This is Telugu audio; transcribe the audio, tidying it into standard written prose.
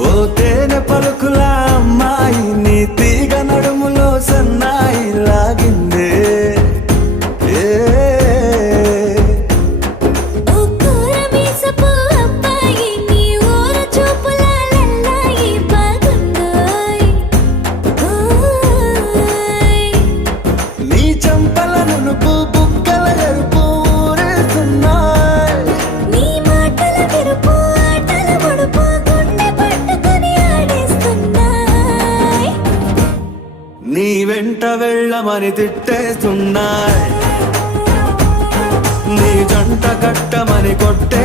ఓ తేనె పలుకుల అమ్మాయి నీ తీగ నడుములో సన్నాయి లాగిందే ఏ ఓ కూరమీసపు అబ్బాయి నీ ఊర చూపుల లల్లాయి బాగుందోయ్ ఓయ్ నీ చంపల నునుపు బుగ్గల ఎరుపు ఊరేస్తున్నాయి నీ మాటల విరుపు ఆటల ముడుపు గుండె పట్టుకొని ఆడేస్తున్నాయ్ నీ వెంట వెళ్ళమని తిట్టేస్తున్నాయి నీ జంట కట్టమని కొట్టే